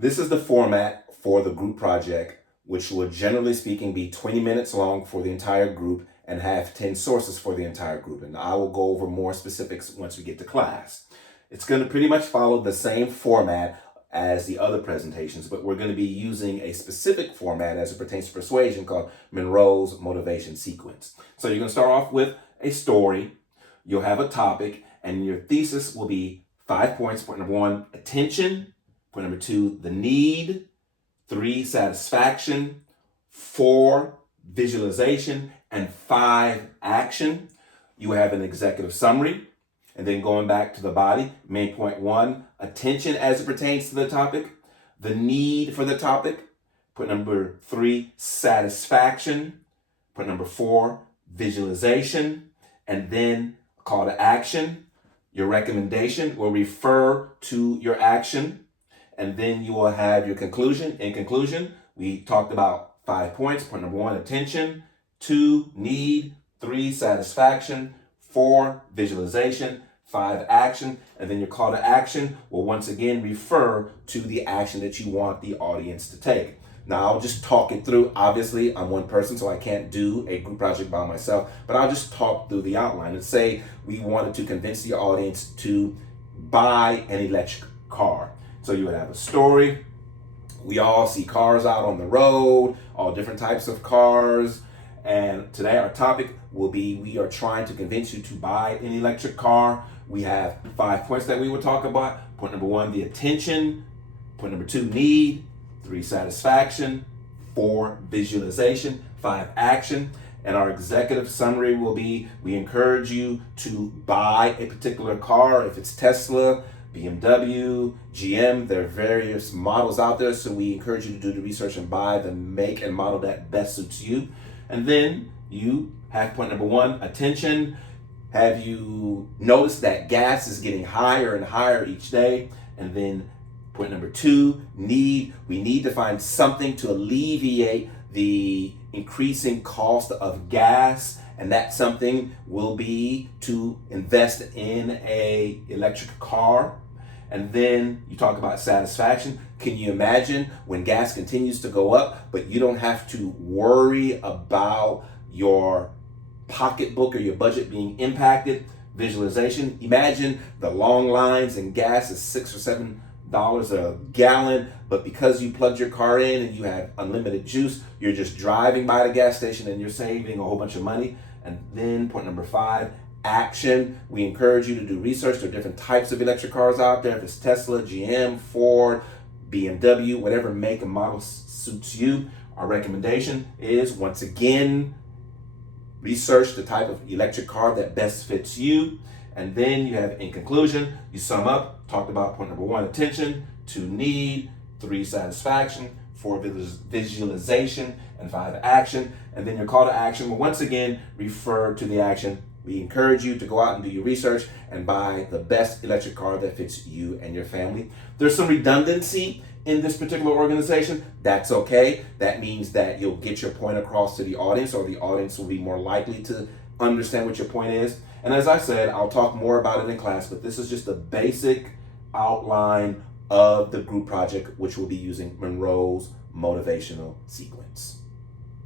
This is the format for the group project, which will generally speaking be 20 minutes long for the entire group and have 10 sources for the entire group. And I will go over more specifics once we get to class. It's going to pretty much follow the same format as the other presentations, but we're going to be using a specific format as it pertains to persuasion called Monroe's motivation sequence. So you're going to start off with a story, you'll have a topic, and your thesis will be 5 points. Point number 1, attention. Point number 2, the need. 3, satisfaction. 4, visualization. And 5, action. You have an executive summary. And then going back to the body, main point 1, attention as it pertains to the topic. The need for the topic. Point number 3, satisfaction. Point number 4, visualization. And then a call to action. Your recommendation will refer to your action. And then you will have your conclusion. In conclusion, we talked about 5 points. Point number 1, attention. 2, need. 3, satisfaction. 4, visualization. 5, action. And then your call to action will once again refer to the action that you want the audience to take. Now, I'll just talk it through. Obviously, I'm one person, so I can't do a group project by myself, but I'll just talk through the outline and say we wanted to convince the audience to buy an electric car. So you would have a story. We all see cars out on the road, all different types of cars. And today our topic will be, we are trying to convince you to buy an electric car. We have 5 points that we will talk about. Point number 1, the attention. Point number 2, need. 3, satisfaction. 4, visualization. 5, action. And our executive summary will be, we encourage you to buy a particular car. If it's Tesla, BMW, GM, there are various models out there. So we encourage you to do the research and buy the make and model that best suits you. And then you have point number 1, attention. Have you noticed that gas is getting higher and higher each day? And then point number 2, need. We need to find something to alleviate the increasing cost of gas. And that something will be to invest in a electric car. And then you talk about satisfaction. Can you imagine when gas continues to go up, but you don't have to worry about your pocketbook or your budget being impacted? Visualization. Imagine the long lines and gas is $6 or $7 a gallon, but because you plugged your car in and you have unlimited juice, you're just driving by the gas station and you're saving a whole bunch of money. And then point number 5, action. We encourage you to do research. There are different types of electric cars out there. If it's Tesla, GM, Ford, BMW, whatever make and model suits you. Our recommendation is, once again, research the type of electric car that best fits you. And then you have, in conclusion, you sum up, talked about point number 1, attention. 2, need. 3, satisfaction. 4, visualization. And 5, action. And then your call to action will once again refer to the action. We encourage you to go out and do your research and buy the best electric car that fits you and your family. There's some redundancy in this particular organization. That's okay. That means that you'll get your point across to the audience, or the audience will be more likely to understand what your point is. And as I said, I'll talk more about it in class, but this is just the basic outline of the group project, which will be using Monroe's motivational sequence.